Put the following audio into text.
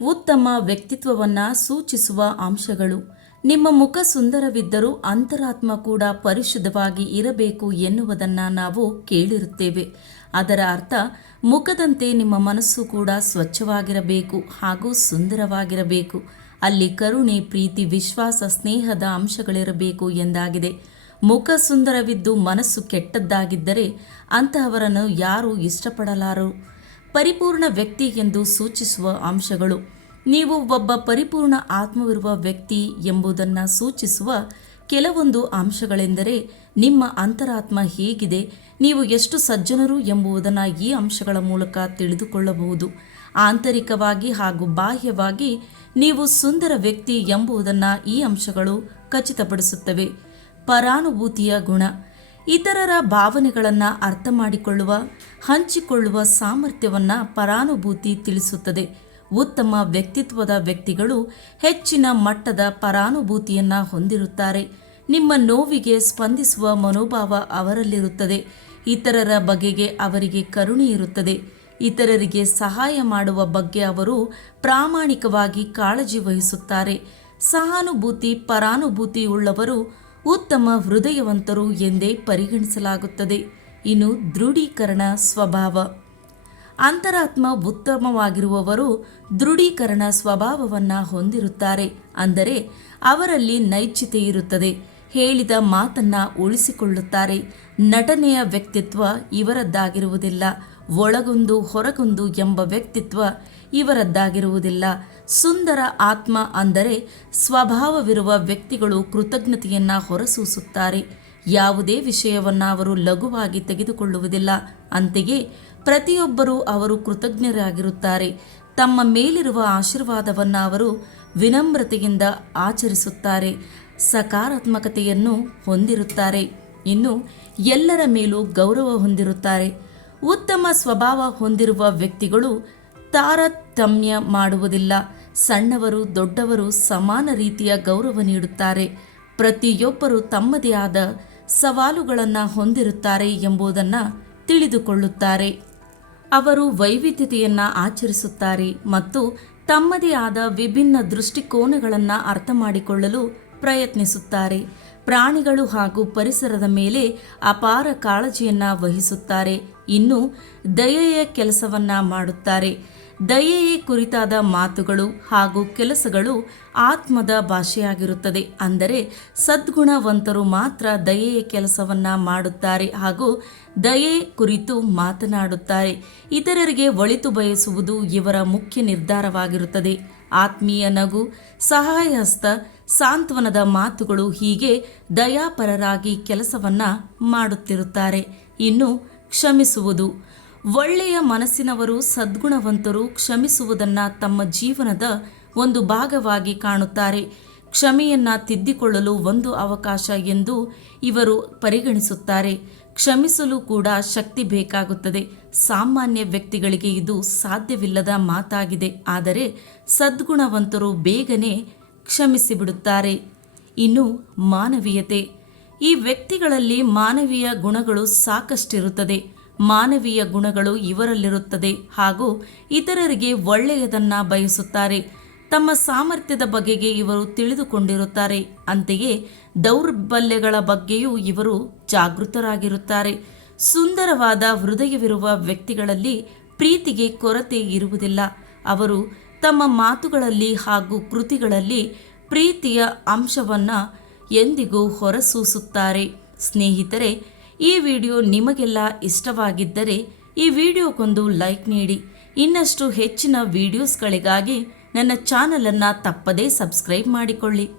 ಉತ್ತಮ ವ್ಯಕ್ತಿತ್ವವನ್ನು ಸೂಚಿಸುವ ಅಂಶಗಳು. ನಿಮ್ಮ ಮುಖ ಸುಂದರವಿದ್ದರೂ ಅಂತರಾತ್ಮ ಕೂಡ ಪರಿಶುದ್ಧವಾಗಿ ಇರಬೇಕು ಎನ್ನುವುದನ್ನು ನಾವು ಕೇಳಿರುತ್ತೇವೆ. ಅದರ ಅರ್ಥ ಮುಖದಂತೆ ನಿಮ್ಮ ಮನಸ್ಸು ಕೂಡ ಸ್ವಚ್ಛವಾಗಿರಬೇಕು ಹಾಗೂ ಸುಂದರವಾಗಿರಬೇಕು. ಅಲ್ಲಿ ಕರುಣೆ, ಪ್ರೀತಿ, ವಿಶ್ವಾಸ, ಸ್ನೇಹದ ಅಂಶಗಳಿರಬೇಕು ಎಂದಾಗಿದೆ. ಮುಖ ಸುಂದರವಿದ್ದು ಮನಸ್ಸು ಕೆಟ್ಟದ್ದಾಗಿದ್ದರೆ ಅಂತಹವರನ್ನು ಯಾರೂ ಇಷ್ಟಪಡಲಾರರು. ಪರಿಪೂರ್ಣ ವ್ಯಕ್ತಿ ಎಂದು ಸೂಚಿಸುವ ಅಂಶಗಳು. ನೀವು ಒಬ್ಬ ಪರಿಪೂರ್ಣ ಆತ್ಮವಿರುವ ವ್ಯಕ್ತಿ ಎಂಬುದನ್ನು ಸೂಚಿಸುವ ಕೆಲವೊಂದು ಅಂಶಗಳೆಂದರೆ ನಿಮ್ಮ ಅಂತರಾತ್ಮ ಹೇಗಿದೆ, ನೀವು ಎಷ್ಟು ಸಜ್ಜನರು ಎಂಬುದನ್ನು ಈ ಅಂಶಗಳ ಮೂಲಕ ತಿಳಿದುಕೊಳ್ಳಬಹುದು. ಆಂತರಿಕವಾಗಿ ಹಾಗೂ ಬಾಹ್ಯವಾಗಿ ನೀವು ಸುಂದರ ವ್ಯಕ್ತಿ ಎಂಬುದನ್ನು ಈ ಅಂಶಗಳು ಖಚಿತಪಡಿಸುತ್ತವೆ. ಪರಾನುಭೂತಿಯ ಗುಣ. ಇತರರ ಭಾವನೆಗಳನ್ನು ಅರ್ಥ ಮಾಡಿಕೊಳ್ಳುವ, ಹಂಚಿಕೊಳ್ಳುವ ಸಾಮರ್ಥ್ಯವನ್ನು ಪರಾನುಭೂತಿ ತಿಳಿಸುತ್ತದೆ. ಉತ್ತಮ ವ್ಯಕ್ತಿತ್ವದ ವ್ಯಕ್ತಿಗಳು ಹೆಚ್ಚಿನ ಮಟ್ಟದ ಪರಾನುಭೂತಿಯನ್ನು ಹೊಂದಿರುತ್ತಾರೆ. ನಿಮ್ಮ ನೋವಿಗೆ ಸ್ಪಂದಿಸುವ ಮನೋಭಾವ ಅವರಲ್ಲಿರುತ್ತದೆ. ಇತರರ ಬಗೆಗೆ ಅವರಿಗೆ ಕರುಣೆ ಇರುತ್ತದೆ. ಇತರರಿಗೆ ಸಹಾಯ ಮಾಡುವ ಬಗ್ಗೆ ಅವರು ಪ್ರಾಮಾಣಿಕವಾಗಿ ಕಾಳಜಿ ವಹಿಸುತ್ತಾರೆ. ಸಹಾನುಭೂತಿ ಪರಾನುಭೂತಿಯುಳ್ಳವರು ಉತ್ತಮ ಹೃದಯವಂತರು ಎಂದೇ ಪರಿಗಣಿಸಲಾಗುತ್ತದೆ. ಇನ್ನು ದೃಢೀಕರಣ ಸ್ವಭಾವ. ಅಂತರಾತ್ಮ ಉತ್ತಮವಾಗಿರುವವರು ದೃಢೀಕರಣ ಸ್ವಭಾವವನ್ನು ಹೊಂದಿರುತ್ತಾರೆ. ಅಂದರೆ ಅವರಲ್ಲಿ ನೈಚ್ಯತೆ ಇರುತ್ತದೆ. ಹೇಳಿದ ಮಾತನ್ನು ಉಳಿಸಿಕೊಳ್ಳುತ್ತಾರೆ. ನಟನೆಯ ವ್ಯಕ್ತಿತ್ವ ಇವರದ್ದಾಗಿರುವುದಿಲ್ಲ. ಒಳಗೊಂದು ಹೊರಗೊಂದು ಎಂಬ ವ್ಯಕ್ತಿತ್ವ ಇವರದ್ದಾಗಿರುವುದಿಲ್ಲ. ಸುಂದರ ಆತ್ಮ ಅಂದರೆ ಸ್ವಭಾವವಿರುವ ವ್ಯಕ್ತಿಗಳು ಕೃತಜ್ಞತೆಯನ್ನು ಹೊರಸೂಸುತ್ತಾರೆ. ಯಾವುದೇ ವಿಷಯವನ್ನು ಅವರು ಲಘುವಾಗಿ ತೆಗೆದುಕೊಳ್ಳುವುದಿಲ್ಲ. ಅಂತೆಯೇ ಪ್ರತಿಯೊಬ್ಬರೂ ಅವರು ಕೃತಜ್ಞರಾಗಿರುತ್ತಾರೆ. ತಮ್ಮ ಮೇಲಿರುವ ಆಶೀರ್ವಾದವನ್ನು ಅವರು ವಿನಮ್ರತೆಯಿಂದ ಆಚರಿಸುತ್ತಾರೆ. ಸಕಾರಾತ್ಮಕತೆಯನ್ನು ಹೊಂದಿರುತ್ತಾರೆ. ಇನ್ನು ಎಲ್ಲರ ಮೇಲೂ ಗೌರವ ಹೊಂದಿರುತ್ತಾರೆ. ಉತ್ತಮ ಸ್ವಭಾವ ಹೊಂದಿರುವ ವ್ಯಕ್ತಿಗಳು ತಾರತಮ್ಯ ಮಾಡುವುದಿಲ್ಲ. ಸಣ್ಣವರು ದೊಡ್ಡವರು ಸಮಾನ ರೀತಿಯ ಗೌರವ ನೀಡುತ್ತಾರೆ. ಪ್ರತಿಯೊಬ್ಬರು ತಮ್ಮದೇ ಆದ ಸವಾಲುಗಳನ್ನು ಹೊಂದಿರುತ್ತಾರೆ ಎಂಬುದನ್ನು ತಿಳಿದುಕೊಳ್ಳುತ್ತಾರೆ. ಅವರು ವೈವಿಧ್ಯತೆಯನ್ನು ಆಚರಿಸುತ್ತಾರೆ ಮತ್ತು ತಮ್ಮದೇ ಆದ ವಿಭಿನ್ನ ದೃಷ್ಟಿಕೋನಗಳನ್ನು ಅರ್ಥ ಮಾಡಿಕೊಳ್ಳಲು ಪ್ರಯತ್ನಿಸುತ್ತಾರೆ. ಪ್ರಾಣಿಗಳು ಹಾಗೂ ಪರಿಸರದ ಮೇಲೆ ಅಪಾರ ಕಾಳಜಿಯನ್ನು ವಹಿಸುತ್ತಾರೆ. ಇನ್ನು ದಯೆಯ ಕೆಲಸವನ್ನು ಮಾಡುತ್ತಾರೆ. ದಯೆಯ ಕುರಿತಾದ ಮಾತುಗಳು ಹಾಗೂ ಕೆಲಸಗಳು ಆತ್ಮದ ಭಾಷೆಯಾಗಿರುತ್ತದೆ. ಅಂದರೆ ಸದ್ಗುಣವಂತರು ಮಾತ್ರ ದಯೆಯ ಕೆಲಸವನ್ನು ಮಾಡುತ್ತಾರೆ ಹಾಗೂ ದಯೆ ಕುರಿತು ಮಾತನಾಡುತ್ತಾರೆ. ಇತರರಿಗೆ ಒಳಿತು ಬಯಸುವುದು ಇವರ ಮುಖ್ಯ ನಿರ್ಧಾರವಾಗಿರುತ್ತದೆ. ಆತ್ಮೀಯ ನಗು, ಸಹಾಯ ಹಸ್ತ, ಸಾಂತ್ವನದ ಮಾತುಗಳು ಹೀಗೆ ದಯಾಪರರಾಗಿ ಕೆಲಸವನ್ನು ಮಾಡುತ್ತಿರುತ್ತಾರೆ. ಇನ್ನು ಕ್ಷಮಿಸುವುದು. ಒಳ್ಳೆಯ ಮನಸ್ಸಿನವರು, ಸದ್ಗುಣವಂತರು ಕ್ಷಮಿಸುವುದನ್ನು ತಮ್ಮ ಜೀವನದ ಒಂದು ಭಾಗವಾಗಿ ಕಾಣುತ್ತಾರೆ. ಕ್ಷಮೆಯನ್ನು ತಿದ್ದಿಕೊಳ್ಳಲು ಒಂದು ಅವಕಾಶ ಎಂದು ಇವರು ಪರಿಗಣಿಸುತ್ತಾರೆ. ಕ್ಷಮಿಸಲು ಕೂಡ ಶಕ್ತಿ ಬೇಕಾಗುತ್ತದೆ. ಸಾಮಾನ್ಯ ವ್ಯಕ್ತಿಗಳಿಗೆ ಇದು ಸಾಧ್ಯವಿಲ್ಲದ ಮಾತಾಗಿದೆ. ಆದರೆ ಸದ್ಗುಣವಂತರು ಬೇಗನೆ ಕ್ಷಮಿಸಿಬಿಡುತ್ತಾರೆ. ಇನ್ನು ಮಾನವೀಯತೆ. ಈ ವ್ಯಕ್ತಿಗಳಲ್ಲಿ ಮಾನವೀಯ ಗುಣಗಳು ಸಾಕಷ್ಟಿರುತ್ತದೆ. ಮಾನವೀಯ ಗುಣಗಳು ಇವರಲ್ಲಿರುತ್ತದೆ ಹಾಗೂ ಇತರರಿಗೆ ಒಳ್ಳೆಯದನ್ನು ಬಯಸುತ್ತಾರೆ. ತಮ್ಮ ಸಾಮರ್ಥ್ಯದ ಬಗೆಗೆ ಇವರು ತಿಳಿದುಕೊಂಡಿರುತ್ತಾರೆ. ಅಂತೆಯೇ ದೌರ್ಬಲ್ಯಗಳ ಬಗ್ಗೆಯೂ ಇವರು ಜಾಗೃತರಾಗಿರುತ್ತಾರೆ. ಸುಂದರವಾದ ಹೃದಯವಿರುವ ವ್ಯಕ್ತಿಗಳಲ್ಲಿ ಪ್ರೀತಿಗೆ ಕೊರತೆ ಇರುವುದಿಲ್ಲ. ಅವರು ತಮ್ಮ ಮಾತುಗಳಲ್ಲಿ ಹಾಗೂ ಕೃತಿಗಳಲ್ಲಿ ಪ್ರೀತಿಯ ಅಂಶವನ್ನು ಎಂದಿಗೂ ಹೊರಸೂಸುತ್ತಾರೆ. ಸ್ನೇಹಿತರೆ, ಈ ವಿಡಿಯೋ ನಿಮಗೆಲ್ಲ ಇಷ್ಟವಾಗಿದ್ದರೆ ಈ ವಿಡಿಯೋಗೊಂದು ಲೈಕ್ ನೀಡಿ. ಇನ್ನಷ್ಟು ಹೆಚ್ಚಿನ ವಿಡಿಯೋಸ್ಗಳಿಗಾಗಿ ನನ್ನ ಚಾನಲನ್ನು ತಪ್ಪದೇ ಸಬ್ಸ್ಕ್ರೈಬ್ ಮಾಡಿಕೊಳ್ಳಿ.